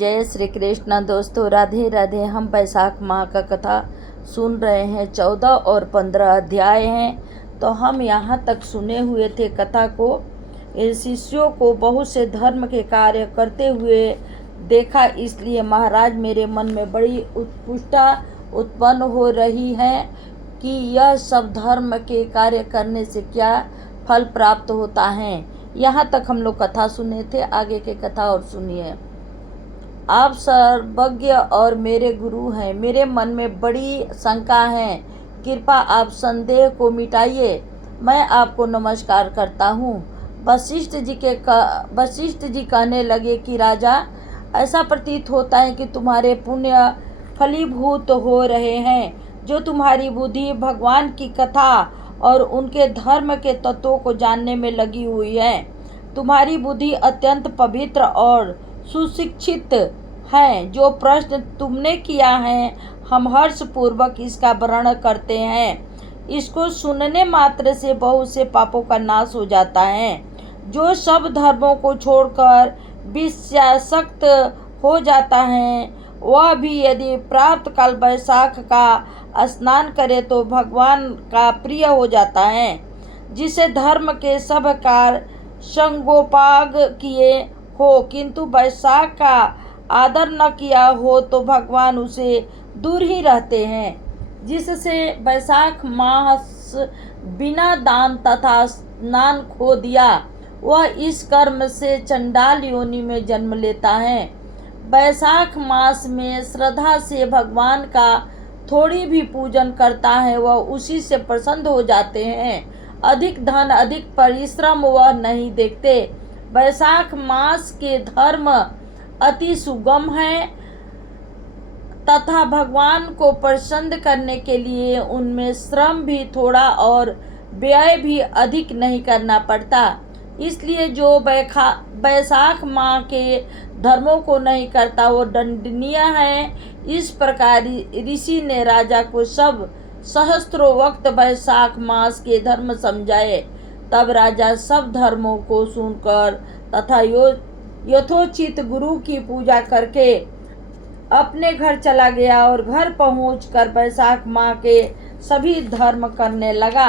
जय श्री कृष्ण। दोस्तों राधे राधे। हम वैशाख माह का कथा सुन रहे हैं। 14 और 15 अध्याय हैं। तो हम यहाँ तक सुने हुए थे कथा को। शिष्यों को बहुत से धर्म के कार्य करते हुए देखा, इसलिए महाराज मेरे मन में बड़ी उत्पुष्टता उत्पन्न हो रही है कि यह सब धर्म के कार्य करने से क्या फल प्राप्त होता है। यहाँ तक हम लोग कथा सुने थे। आगे के कथा और सुनिए। आप सर्वज्ञ और मेरे गुरु हैं। मेरे मन में बड़ी शंका है, कृपा आप संदेह को मिटाइए। मैं आपको नमस्कार करता हूँ। वशिष्ठ जी कहने लगे कि राजा, ऐसा प्रतीत होता है कि तुम्हारे पुण्य फलीभूत हो रहे हैं। जो तुम्हारी बुद्धि भगवान की कथा और उनके धर्म के तत्वों को जानने में लगी हुई है। तुम्हारी बुद्धि अत्यंत पवित्र और सुशिक्षित है। जो प्रश्न तुमने किया है, हम हर्षपूर्वक इसका वर्णन करते हैं। इसको सुनने मात्र से बहुत से पापों का नाश हो जाता है। जो सब धर्मों को छोड़कर विषयासक्त हो जाता है, वह भी यदि प्राप्त काल वैशाख का स्नान करे तो भगवान का प्रिय हो जाता है। जिसे धर्म के सब कार्य संगोपाग किए हो, किंतु वैशाख का आदर न किया हो तो भगवान उसे दूर ही रहते हैं। जिससे वैशाख मास बिना दान तथा स्नान खो दिया, वह इस कर्म से चंडाल योनि में जन्म लेता है। वैशाख मास में श्रद्धा से भगवान का थोड़ी भी पूजन करता है, वह उसी से प्रसन्न हो जाते हैं। अधिक धन अधिक परिश्रम वह नहीं देखते। वैशाख मास के धर्म अति सुगम है तथा भगवान को प्रसन्न करने के लिए उनमें श्रम भी थोड़ा और व्यय भी अधिक नहीं करना पड़ता। इसलिए जो वैशाख माह के धर्मों को नहीं करता वो दंडनीय है। इस प्रकार ऋषि ने राजा को सब सहस्त्रों वक्त वैशाख मास के धर्म समझाए। तब राजा सब धर्मों को सुनकर तथा यथोचित गुरु की पूजा करके अपने घर चला गया और घर पहुंचकर वैशाख माह के सभी धर्म करने लगा।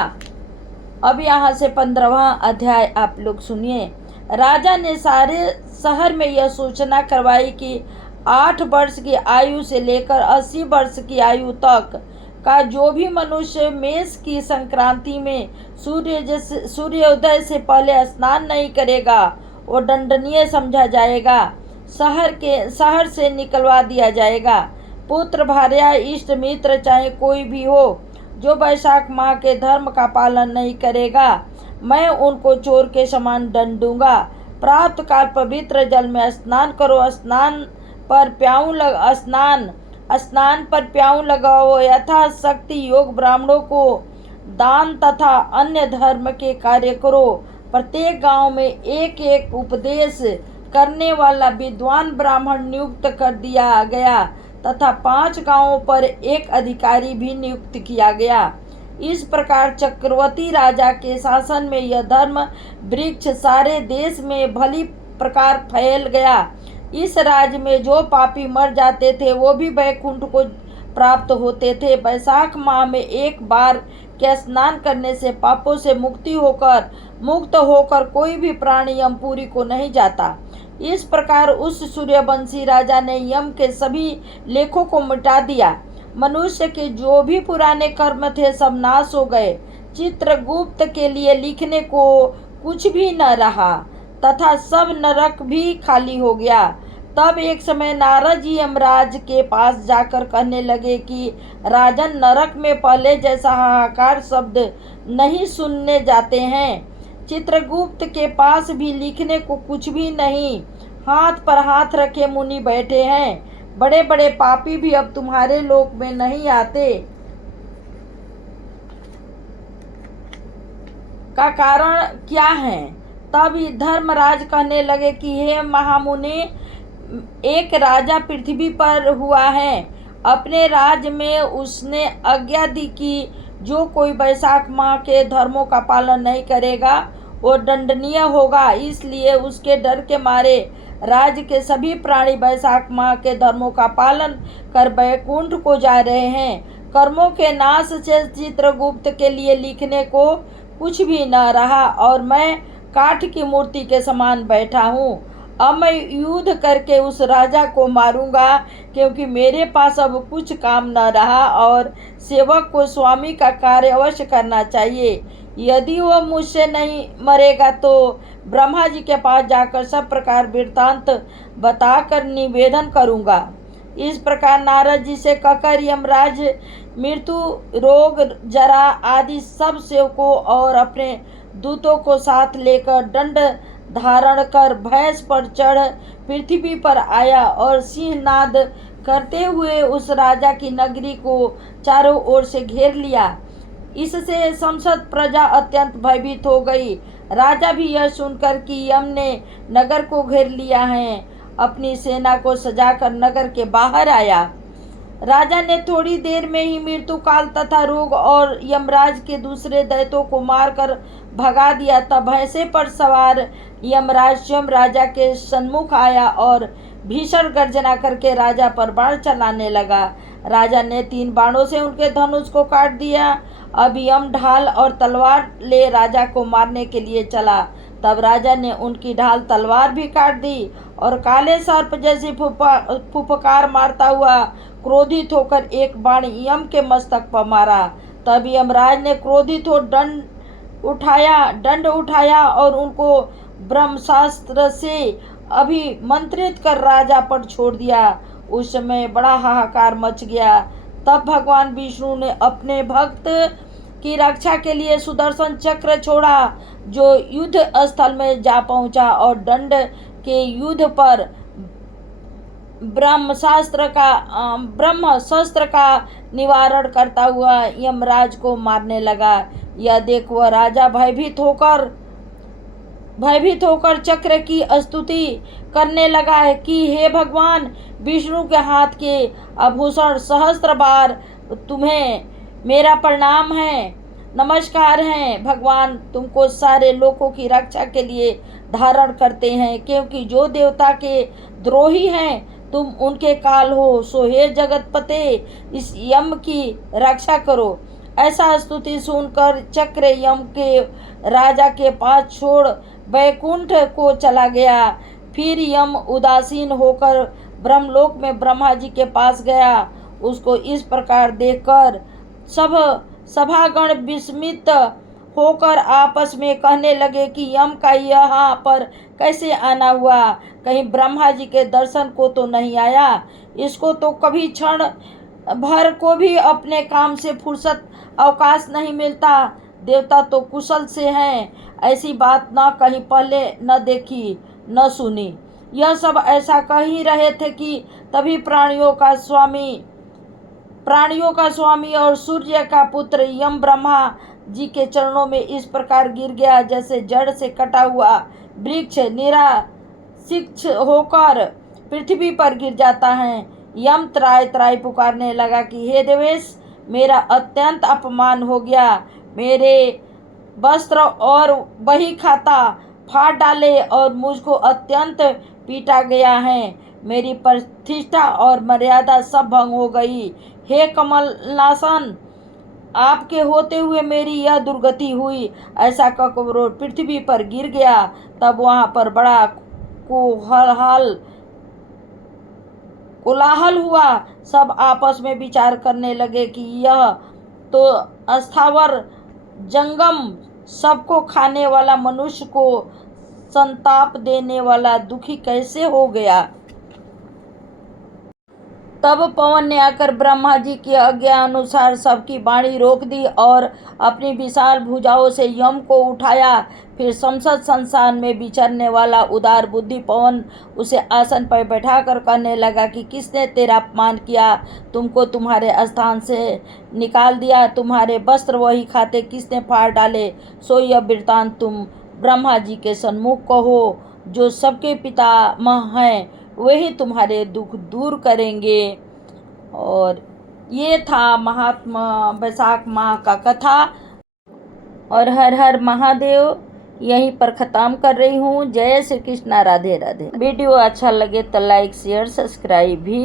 अब यहाँ से 15वां अध्याय आप लोग सुनिए। राजा ने सारे शहर में यह सूचना करवाई कि 8 वर्ष की आयु से लेकर 80 वर्ष की आयु तक का जो भी मनुष्य मेष की संक्रांति में सूर्योदय से पहले स्नान नहीं करेगा, वो दंडनीय समझा जाएगा। शहर से निकलवा दिया जाएगा। पुत्र, भार्या, इष्ट मित्र चाहे कोई भी हो, जो वैशाख माह के धर्म का पालन नहीं करेगा, मैं उनको चोर के समान दंड दूंगा। प्रातः काल पवित्र जल में स्नान करो। स्नान पर प्याऊ लगाओ। यथाशक्ति योग ब्राह्मणों को दान तथा अन्य धर्म के कार्य करो। प्रत्येक गांव में एक एक उपदेश करने वाला विद्वान ब्राह्मण नियुक्त कर दिया गया तथा 5 गांवों पर एक अधिकारी भी नियुक्त किया गया। इस प्रकार चक्रवर्ती राजा के शासन में यह धर्म वृक्ष सारे देश में भली प्रकार फैल गया। इस राज्य में जो पापी मर जाते थे वो भी वैकुंठ को प्राप्त होते थे। वैशाख माह में एक बार के स्नान करने से पापों से मुक्त होकर कोई भी प्राणी यमपुरी को नहीं जाता। इस प्रकार उस सूर्यवंशी राजा ने यम के सभी लेखों को मिटा दिया। मनुष्य के जो भी पुराने कर्म थे सब नाश हो गए। चित्रगुप्त के लिए लिखने को कुछ भी न रहा तथा सब नरक भी खाली हो गया। तब एक समय नारद जी यमराज के पास जाकर कहने लगे कि राजन, नरक में पहले जैसा हाहाकार शब्द नहीं सुनने जाते हैं। चित्रगुप्त के पास भी लिखने को कुछ भी नहीं। हाथ पर हाथ रखे मुनि बैठे हैं। बड़े बड़े पापी भी अब तुम्हारे लोक में नहीं आते। का कारण क्या है? तब धर्मराज कहने लगे कि हे महामुनि, एक राजा पृथ्वी पर हुआ है। अपने राज्य में उसने आज्ञा दी कि जो कोई वैशाख माह के धर्मों का पालन नहीं करेगा वो दंडनीय होगा। इसलिए उसके डर के मारे राज्य के सभी प्राणी वैशाख माह के धर्मों का पालन कर वैकुंठ को जा रहे हैं। कर्मों के नाश से चित्रगुप्त के लिए लिखने को कुछ भी न रहा और मैं काठ की मूर्ति के समान बैठा हूँ। अब मैं युद्ध करके उस राजा को मारूंगा, क्योंकि मेरे पास अब कुछ काम न रहा और सेवक को स्वामी का कार्य अवश्य करना चाहिए। यदि वह मुझसे नहीं मरेगा तो ब्रह्मा जी के पास जाकर सब प्रकार वृत्तांत बताकर निवेदन करूंगा। इस प्रकार नारद जी से कहकर यमराज मृत्यु, रोग, जरा आदि सब सेवकों और अपने दूतों को साथ लेकर दंड धारण कर भैंस पर चढ़ पृथ्वी पर आया और सिंहनाद करते हुए उस राजा की नगरी को चारों ओर से घेर लिया। इससे समस्त प्रजा अत्यंत भयभीत हो गई। राजा भी यह सुनकर कि यम ने नगर को घेर लिया है, अपनी सेना को सजाकर नगर के बाहर आया। राजा ने थोड़ी देर में ही मृत्यु काल तथा रोग और यमराज के दूसरे दैत्यों को मारकर भगा दिया। तब भैंसे पर सवार यमराज स्वयं राजा के सन्मुख आया और भीषण गर्जना करके राजा पर बाण चलाने लगा। राजा ने 3 बाणों से उनके धनुष को काट दिया। अब यम ढाल और तलवार ले राजा को मारने के लिए चला। तब राजा ने उनकी ढाल तलवार भी काट दी और काले सर्प जैसी फुफकार मारता हुआ क्रोधित होकर एक बाण यम के मस्तक पर मारा। तब यमराज ने क्रोधित हो दंड उठाया और उनको ब्रह्मास्त्र से अभिमंत्रित कर राजा पर छोड़ दिया। उस समय बड़ा हाहाकार मच गया। तब भगवान विष्णु ने अपने भक्त की रक्षा के लिए सुदर्शन चक्र छोड़ा, जो युद्ध स्थल में जा पहुंचा और दंड के युद्ध पर ब्रह्मास्त्र का निवारण करता हुआ यमराज को मारने लगा। यह देख वह राजा भयभीत होकर चक्र की स्तुति करने लगा है कि हे भगवान विष्णु के हाथ के आभूषण, सहस्त्र बार तुम्हें मेरा प्रणाम है, नमस्कार है। भगवान तुमको सारे लोगों की रक्षा के लिए धारण करते हैं, क्योंकि जो देवता के द्रोही हैं तुम उनके काल हो। सो हे जगतपते, इस यम की रक्षा करो। ऐसा स्तुति सुनकर चक्र यम के राजा के पास छोड़ वैकुंठ को चला गया। फिर यम उदासीन होकर ब्रह्मलोक में ब्रह्मा जी के पास गया। उसको इस प्रकार देखकर सब सभागण विस्मित होकर आपस में कहने लगे कि यम का यहाँ पर कैसे आना हुआ? कहीं ब्रह्मा जी के दर्शन को तो नहीं आया? इसको तो कभी क्षण भर को भी अपने काम से फुर्सत अवकाश नहीं मिलता। देवता तो कुशल से हैं, ऐसी बात न कहीं पहले न देखी न सुनी। यह सब ऐसा कह ही रहे थे कि तभी प्राणियों का स्वामी और सूर्य का पुत्र यम ब्रह्मा जी के चरणों में इस प्रकार गिर गया, जैसे जड़ से कटा हुआ वृक्ष निराशिक्ष होकर पृथ्वी पर गिर जाता है। यम त्राय त्राय पुकारने लगा कि हे देवेश, मेरा अत्यंत अपमान हो गया। मेरे वस्त्र और बही खाता फाड़ डाले और मुझको अत्यंत पीटा गया है। मेरी प्रतिष्ठा और मर्यादा सब भंग हो गई। हे कमलनासन, आपके होते हुए मेरी यह दुर्गति हुई। ऐसा कहकर पृथ्वी पर गिर गया। तब वहाँ पर बड़ा कोलाहल हुआ। सब आपस में विचार करने लगे कि यह तो अस्थावर जंगम, सबको खाने वाला, मनुष्य को संताप देने वाला दुखी कैसे हो गया। तब पवन ने आकर ब्रह्मा जी की आज्ञा अनुसार सबकी वाणी रोक दी और अपनी विशाल भुजाओं से यम को उठाया। फिर समस्त संसार में विचरने वाला उदार बुद्धि पवन उसे आसन पर बैठाकर कहने लगा कि किसने तेरा अपमान किया? तुमको तुम्हारे स्थान से निकाल दिया। तुम्हारे वस्त्र वही खाते किसने फाड़ डाले? सो यह वृत्तांत तुम ब्रह्मा जी के सन्मुख कहो, जो सबके पितामह हैं, वही तुम्हारे दुख दूर करेंगे। और ये था महात्मा वैशाख माह का कथा। और हर हर महादेव। यहीं पर ख़त्म कर रही हूँ। जय श्री कृष्णा, राधे राधे। वीडियो अच्छा लगे तो लाइक शेयर सब्सक्राइब भी